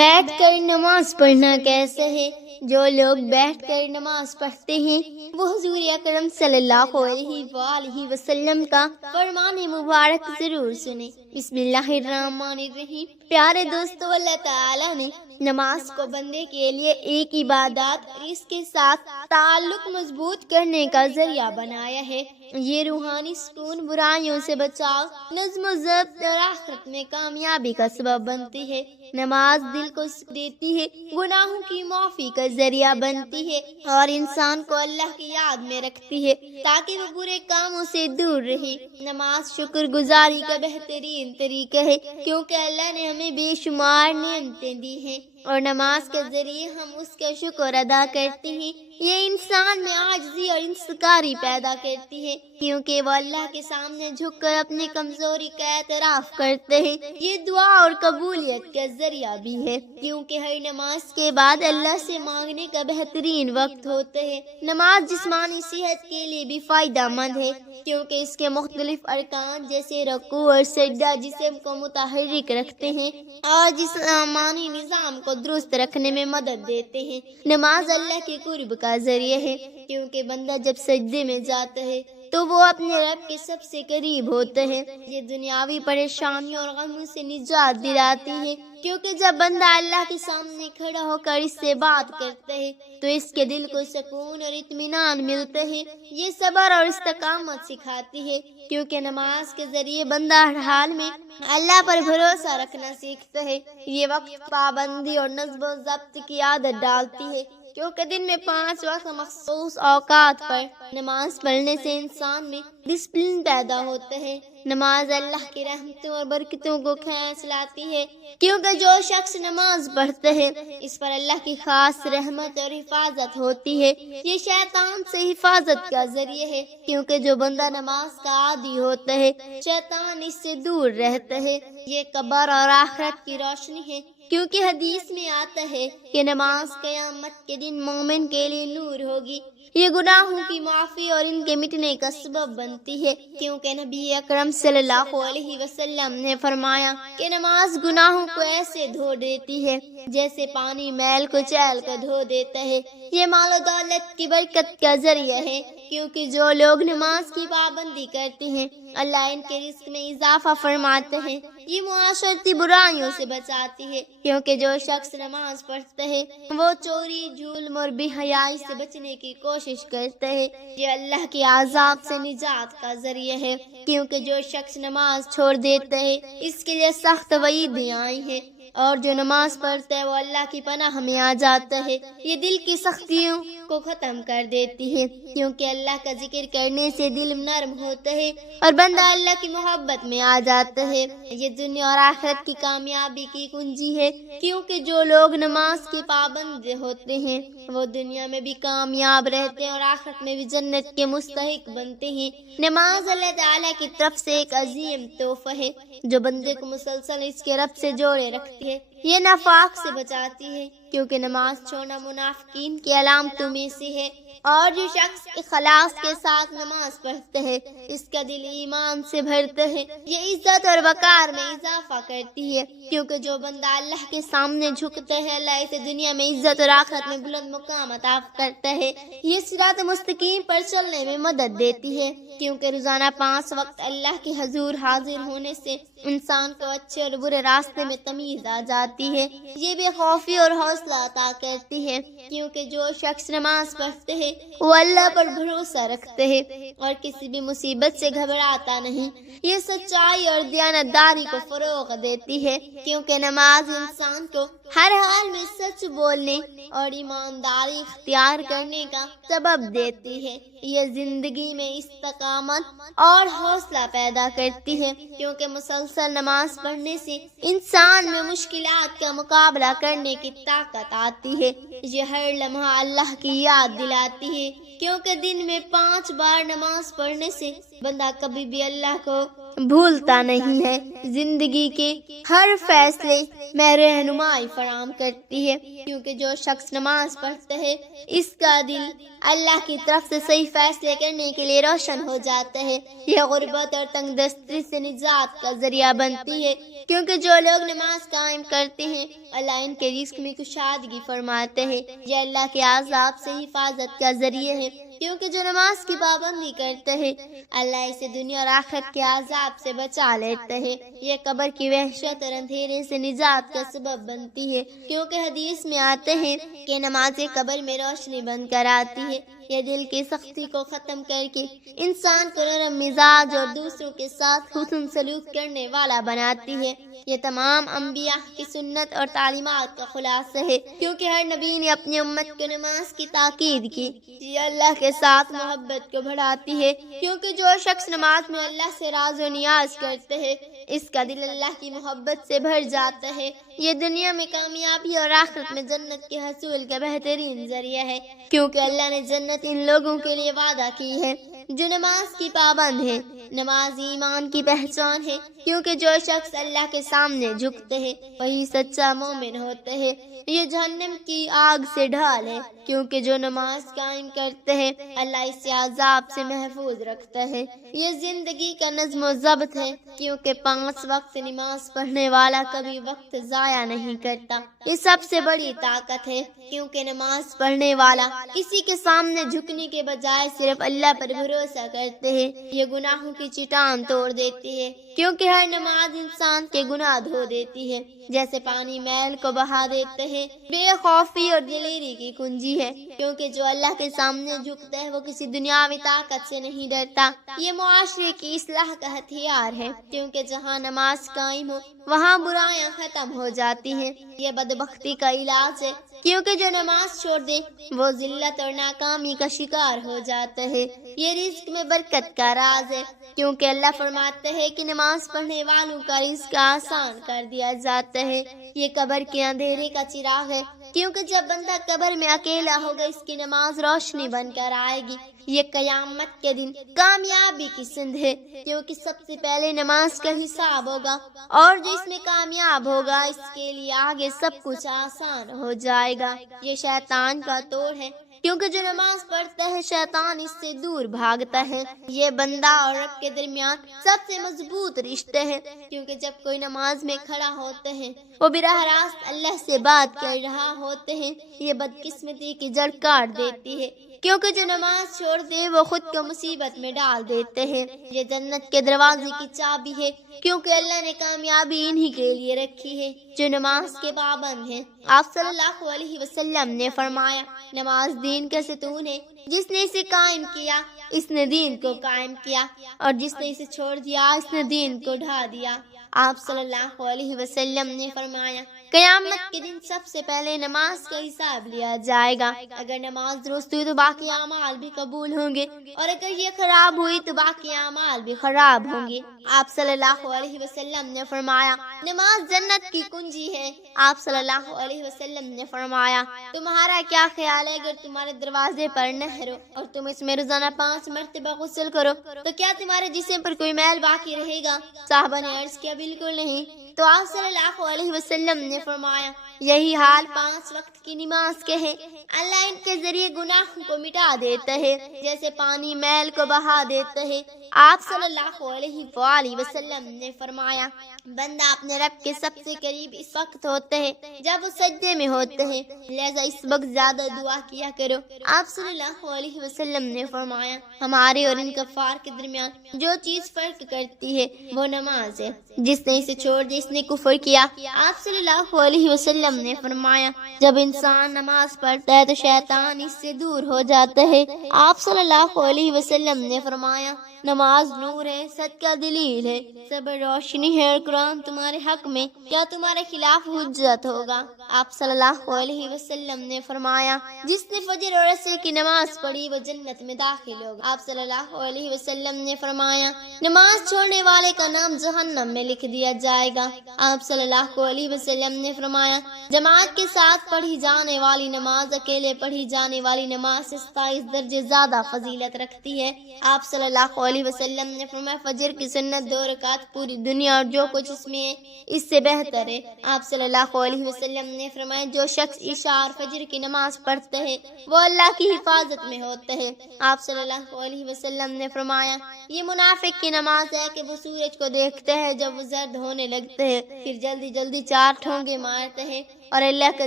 بیٹھ کر نماز پڑھنا کیسا ہے؟ جو لوگ بیٹھ کر نماز پڑھتے ہیں وہ حضور اکرم صلی اللہ علیہ وآلہ وسلم کا فرمان مبارک ضرور سنیں۔ بسم اللہ الرحمن الرحیم۔ پیارے دوستو، اللہ تعالیٰ نے نماز کو بندے کے لیے ایک عبادات اور اس کے ساتھ تعلق مضبوط کرنے کا ذریعہ بنایا ہے۔ یہ روحانی سکون، برائیوں سے بچاؤ، نظم و ضبط اور آخرت میں کامیابی کا سبب بنتی ہے۔ نماز دل کو سکون دیتی ہے، گناہوں کی معافی کا ذریعہ بنتی ہے اور انسان کو اللہ کی یاد میں رکھتی ہے تاکہ وہ برے کاموں سے دور رہے۔ نماز شکر گزاری کا بہترین طریقہ ہے کیونکہ اللہ نے ہمیں بے شمار نعمتیں دی ہیں اور نماز کے ذریعے ہم اس کا شکر ادا کرتے ہیں۔ یہ انسان میں عاجزی اور انکساری پیدا کرتی ہے کیونکہ وہ اللہ کے سامنے جھک کر اپنی کمزوری کا اعتراف کرتے ہیں۔ یہ دعا اور قبولیت کا ذریعہ بھی ہے کیونکہ ہر نماز کے بعد اللہ سے مانگنے کا بہترین وقت ہوتا ہے۔ نماز جسمانی صحت کے لیے بھی فائدہ مند ہے کیونکہ اس کے مختلف ارکان جیسے رکوع اور سجدہ جسم کو متحرک رکھتے ہیں اور جسمانی نظام کو درست رکھنے میں مدد دیتے ہیں۔ نماز اللہ کے قرب کا ذریعہ ہے کیونکہ بندہ جب سجدے میں جاتا ہے تو وہ اپنے رب کے سب سے قریب ہوتا ہے۔ یہ دنیاوی پریشانیوں اور غموں سے نجات دلاتی ہے کیونکہ جب بندہ اللہ کے سامنے کھڑا ہو کر اس سے بات کرتا ہے تو اس کے دل کو سکون اور اطمینان ملتا ہے۔ یہ صبر اور استقامت سکھاتی ہے کیونکہ نماز کے ذریعے بندہ ہر حال میں اللہ پر بھروسہ رکھنا سیکھتا ہے۔ یہ وقت پابندی اور نظم و ضبط کی عادت ڈالتی ہے کیونکہ دن میں 5 وقت مخصوص اوقات پر نماز پڑھنے سے انسان میں ڈسپلن پیدا ہوتا ہے۔ نماز اللہ کی رحمتوں اور برکتوں کو کھینچ لاتی ہے کیونکہ جو شخص نماز پڑھتا ہے اس پر اللہ کی خاص رحمت اور حفاظت ہوتی ہے۔ یہ شیطان سے حفاظت کا ذریعہ ہے کیونکہ جو بندہ نماز کا عادی ہوتا ہے شیطان اس سے دور رہتا ہے۔ یہ قبر اور آخرت کی روشنی ہے کیونکہ حدیث میں آتا ہے کہ نماز قیامت کے دن مومن کے لیے نور ہوگی۔ یہ گناہوں کی معافی اور ان کے مٹنے کا سبب بنتی ہے کیونکہ نبی اکرم صلی اللہ علیہ وسلم نے فرمایا کہ نماز گناہوں کو ایسے دھو دیتی ہے جیسے پانی میل کو چیل کر دھو دیتا ہے۔ یہ مال و دولت کی برکت کا ذریعہ ہے کیونکہ جو لوگ نماز کی پابندی کرتے ہیں اللہ ان کے رزق میں اضافہ فرماتے ہیں۔ یہ معاشرتی برائیوں سے بچاتی ہے کیونکہ جو شخص نماز پڑھتا ہے وہ چوری، ظلم اور بے حیائی سے بچنے کی کوشش کرتا ہے۔ یہ اللہ کے عذاب سے نجات کا ذریعہ ہے کیونکہ جو شخص نماز چھوڑ دیتا ہے اس کے لیے سخت وعیدیں آئی ہیں اور جو نماز پڑھتا ہے وہ اللہ کی پناہ میں آ جاتا ہے۔ یہ دل کی سختیوں کو ختم کر دیتی ہے کیونکہ اللہ کا ذکر کرنے سے دل نرم ہوتا ہے اور بندہ اللہ کی محبت میں آ جاتا ہے۔ یہ دنیا اور آخرت کی کامیابی کی کنجی ہے کیونکہ جو لوگ نماز کے پابند ہوتے ہیں وہ دنیا میں بھی کامیاب رہتے ہیں اور آخرت میں بھی جنت کے مستحق بنتے ہیں۔ نماز اللہ تعالیٰ کی طرف سے ایک عظیم تحفہ ہے جو بندے کو مسلسل اس کے رب سے جوڑے رکھتی ہے۔ یہ نفاق سے بچاتی ہے کیونکہ نماز چھوڑنا منافقین کی علامتوں میں سے ہے اور جو شخص اخلاص کے ساتھ نماز پڑھتا ہے اس کا دل ایمان سے بھرتا ہے۔ یہ عزت اور وقار میں اضافہ کرتی ہے کیونکہ جو بندہ اللہ کے سامنے جھکتا ہے اللہ اسے دنیا میں عزت اور آخرت میں بلند مقام عطا کرتا ہے۔ یہ صراط مستقیم پر چلنے میں مدد دیتی ہے کیونکہ روزانہ 5 وقت اللہ کے حضور حاضر ہونے سے انسان کو اچھے اور برے راستے میں تمیز آ جاتی ہے۔ یہ بے خوفی اور حوصلہ عطا کرتی ہے کیونکہ جو شخص نماز پڑھتے ہیں وہ اللہ پر بھروسہ رکھتے ہیں اور کسی بھی مصیبت سے گھبراتا نہیں۔ یہ سچائی اور دیانتداری کو فروغ دیتی ہے کیونکہ نماز انسان کو ہر حال میں سچ بولنے اور ایمانداری اختیار کرنے کا سبب دیتی ہے۔ یہ زندگی میں استقامت اور حوصلہ پیدا کرتی ہے کیونکہ مسلسل نماز پڑھنے سے انسان میں مشکلات کا مقابلہ کرنے کی طاقت آتی ہے۔ یہ ہر لمحہ اللہ کی یاد دلاتی ہے کیونکہ دن میں 5 بار نماز پڑھنے سے بندہ کبھی بھی اللہ کو بھولتا نہیں ہے۔ زندگی کے ہر فیصلے میں رہنمائی فراہم کرتی ہے، کیونکہ جو شخص نماز پڑھتا ہے اس کا دل اللہ کی طرف سے صحیح فیصلے کرنے کے لیے روشن ہو جاتا ہے۔ یہ غربت اور تنگ دستی سے نجات کا ذریعہ بنتی ہے، کیونکہ جو لوگ نماز قائم کرتے ہیں اللہ ان کے رزق میں کشادگی فرماتے ہیں۔ یہ اللہ کے عذاب سے حفاظت کا ذریعہ ہے، کیونکہ جو نماز کی پابندی کرتا ہے اللہ اسے دنیا اور آخرت کے عذاب سے بچا لیتا ہے۔ یہ قبر کی وحشت اور اندھیرے سے نجات کا سبب بنتی ہے، کیونکہ حدیث میں آتے ہیں کہ نماز قبر میں روشنی بن کر آتی ہے۔ یہ دل کی سختی کو ختم کر کے انسان کو نرم مزاج اور دوسروں کے ساتھ حسن سلوک کرنے والا بناتی ہے۔ یہ تمام انبیاء کی سنت اور تعلیمات کا خلاصہ ہے، کیونکہ ہر نبی نے اپنی امت کو نماز کی تاکید کی۔ یہ اللہ کے ساتھ محبت کو بڑھاتی ہے، کیونکہ جو شخص نماز میں اللہ سے راز و نیاز کرتے ہے اس کا دل اللہ کی محبت سے بھر جاتا ہے۔ یہ دنیا میں کامیابی اور آخرت میں جنت کے حصول کا بہترین ذریعہ ہے، کیونکہ اللہ نے جنت ان لوگوں کے لیے وعدہ کی ہے جو نماز کی پابند ہے۔ نماز ایمان کی پہچان ہے، کیونکہ جو شخص اللہ کے سامنے جھکتے ہیں وہی سچا مومن ہوتا ہے۔ یہ جہنم کی آگ سے ڈھال ہے، کیونکہ جو نماز قائم کرتے ہیں اللہ اسے عذاب سے محفوظ رکھتا ہے۔ یہ زندگی کا نظم و ضبط ہے، کیونکہ 5 وقت نماز پڑھنے والا کبھی وقت ضائع نہیں کرتا۔ یہ سب سے بڑی طاقت ہے، کیونکہ نماز پڑھنے والا کسی کے سامنے جھکنے کے بجائے صرف اللہ پر بھروسہ کرتے ہیں۔ یہ گناہوں کی چٹان توڑ دیتی ہے، کیونکہ ہر نماز انسان کے گناہ دھو دیتی ہے، جیسے پانی میل کو بہا دیتے ہیں۔ بے خوفی اور دلیری کی کنجی ہے، کیونکہ جو اللہ کے سامنے جھکتا ہے وہ کسی دنیاوی طاقت سے نہیں ڈرتا۔ یہ معاشرے کی اصلاح کا ہتھیار ہے، کیونکہ جہاں نماز قائم ہو وہاں برائیاں ختم ہو جاتی ہیں۔ یہ بدبختی کا علاج ہے، کیونکہ جو نماز چھوڑ دے وہ ذلت اور ناکامی کا شکار ہو جاتا ہے۔ یہ رزق میں برکت کا راز ہے، کیونکہ اللہ فرماتا ہے کہ نماز پڑھنے والوں کا رزق آسان کر دیا جاتا ہے۔ یہ قبر کے اندھیرے کا چراغ ہے، کیونکہ جب بندہ قبر میں اکیلا ہوگا اس کی نماز روشنی بن کر آئے گی۔ یہ قیامت کے دن کامیابی کی سند ہے، کیونکہ سب سے پہلے نماز کا حساب ہوگا، اور جو اس میں کامیاب ہوگا اس کے لیے آگے سب کچھ آسان ہو جائے گا۔ یہ شیطان کا توڑ ہے، کیونکہ جو نماز پڑھتا ہے شیطان اس سے دور بھاگتا ہے۔ یہ بندہ اور رب کے درمیان سب سے مضبوط رشتے ہے، کیونکہ جب کوئی نماز میں کھڑا ہوتا ہے وہ براہ راست اللہ سے بات کر رہا ہوتے ہیں۔ یہ بدقسمتی کی جڑ کاٹ دیتی ہے، کیونکہ جو نماز چھوڑ دے وہ خود کو مصیبت میں ڈال دیتے ہیں۔ یہ جنت کے دروازے کی چابی ہے، کیونکہ اللہ نے کامیابی انہی کے لیے رکھی ہے جو نماز کے پابند ہیں۔ آپ صلی اللہ علیہ وسلم نے فرمایا، نماز دین کا ستون ہے، جس نے اسے قائم کیا اس نے دین کو قائم کیا، اور جس نے اسے چھوڑ دیا اس نے دین کو ڈھا دیا۔ آپ صلی اللہ علیہ وسلم نے فرمایا، قیامت کے دن سب سے پہلے نماز کا حساب لیا جائے گا۔ اگر نماز درست ہوئی تو باقی اعمال بھی قبول ہوں گے، اور اگر یہ خراب ہوئی تو باقی اعمال بھی خراب ہوں گے۔ آپ صلی اللہ علیہ وسلم نے فرمایا، نماز جنت کی کنجی ہے۔ آپ صلی اللہ علیہ وسلم نے فرمایا، تمہارا کیا خیال ہے اگر تمہارے دروازے پر نہر ہو اور تم اس میں روزانہ 5 مرتبہ غسل کرو تو کیا تمہارے جسم پر کوئی میل باقی رہے گا؟ صحابہ نے عرض کیا، بالکل نہیں۔ تو آپ صلی اللہ علیہ وسلم نے فرمایا، یہی حال 5 وقت کی نماز کے ہے۔ اللہ ان کے ذریعے گناہوں کو مٹا دیتا ہے، جیسے پانی میل کو بہا دیتا ہے۔ آپ صلی اللہ علیہ وآلہ وسلم نے فرمایا، بندہ اپنے رب کے سب سے قریب اس وقت ہوتا ہے جب وہ سجدے میں ہوتا ہے، لہذا اس وقت زیادہ دعا کیا کرو۔ آپ صلی اللہ علیہ وسلم نے فرمایا، ہمارے اور ان کفار کے درمیان جو چیز فرق کرتی ہے وہ نماز ہے، جس نے اسے چھوڑ دی اس نے کفر کیا۔ آپ صلی اللہ علیہ وسلم نے فرمایا، جب انسان نماز پڑھتا ہے تو شیطان اس سے دور ہو جاتا ہے۔ آپ صلی اللہ علیہ وسلم نے فرمایا، نماز نور ہے، صدقہ دلیل ہے، صبر روشنی ہے، اور قرآن تمہارے حق میں کیا تمہارے خلاف حجت ہوگا۔ آپ صلی اللہ علیہ وسلم نے فرمایا، جس نے فجر اور عرصے کی نماز پڑھی وہ جنت میں داخل ہوگا۔ آپ صلی اللہ علیہ وسلم نے فرمایا نماز چھوڑنے والے کا نام جہنم میں لکھ دیا جائے گا۔ آپ صلی اللہ علیہ وسلم نے فرمایا جماعت کے ساتھ پڑھی جانے والی نماز اکیلے پڑھی جانے والی نماز سے 27 درجے زیادہ فضیلت رکھتی ہے۔ آپ صلی اللہ علیہ وسلم نے فرمایا فجر کی سنت 2 رکعت پوری دنیا اور جو کچھ اس میں ہے اس سے بہتر ہے۔ آپ صلی اللہ علیہ وسلم نے فرمایا جو شخص عشاء اور فجر کی نماز پڑھتا ہے وہ اللہ کی حفاظت میں ہوتا ہے۔ آپ صلی اللہ علیہ وسلم نے فرمایا یہ منافق کی نماز ہے کہ وہ سورج کو دیکھتا ہے جب وہ زرد ہونے لگتا ہے پھر جلدی جلدی 4 ٹھونگے مارتا ہے اور اللہ کا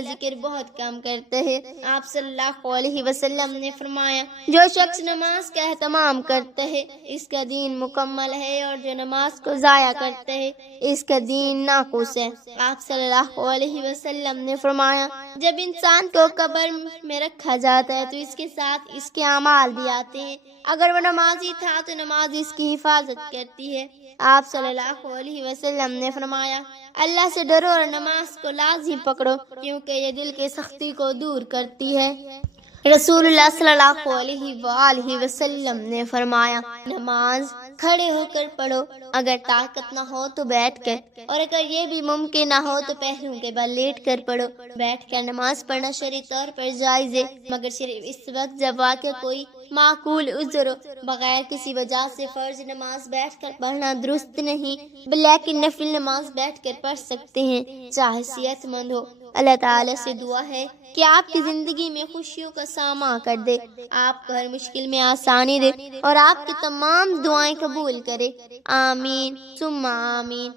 ذکر بہت کم کرتا ہے۔ آپ صلی اللہ علیہ وسلم نے فرمایا جو شخص نماز کا اہتمام کرتا ہے اس کا دین مکمل ہے اور جو نماز کو ضائع کرتا ہے اس کا دین ناقص ہے۔ آپ صلی اللہ علیہ وسلم نے فرمایا جب انسان کو قبر میں رکھا جاتا ہے تو اس کے ساتھ اس کے اعمال بھی آتے ہیں، اگر وہ نمازی تھا تو نماز اس کی حفاظت کرتی ہے۔ آپ صلی اللہ علیہ وسلم نے فرمایا اللہ سے ڈرو اور نماز کو لازم پکڑو کیونکہ یہ دل کی سختی کو دور کرتی ہے۔ رسول اللہ صلی اللہ علیہ وآلہ وسلم نے فرمایا نماز کھڑے ہو کر پڑھو، اگر طاقت نہ ہو تو بیٹھ کر، اور اگر یہ بھی ممکن نہ ہو تو پیروں کے بل لیٹ کر پڑھو۔ بیٹھ کر نماز پڑھنا شرعی طور پر جائز ہے مگر صرف اس وقت جب واقع کوئی معقول عذر ہو، بغیر کسی وجہ سے فرض نماز بیٹھ کر پڑھنا درست نہیں، لیکن نفل نماز بیٹھ کر پڑھ سکتے ہیں چاہے صحت مند ہو۔ اللہ تعالیٰ سے دعا ہے کہ آپ کی زندگی میں خوشیوں کا ساماں کر دے، آپ کو ہر مشکل میں آسانی دے اور آپ کی تمام دعائیں قبول کرے، آمین ثم آمین۔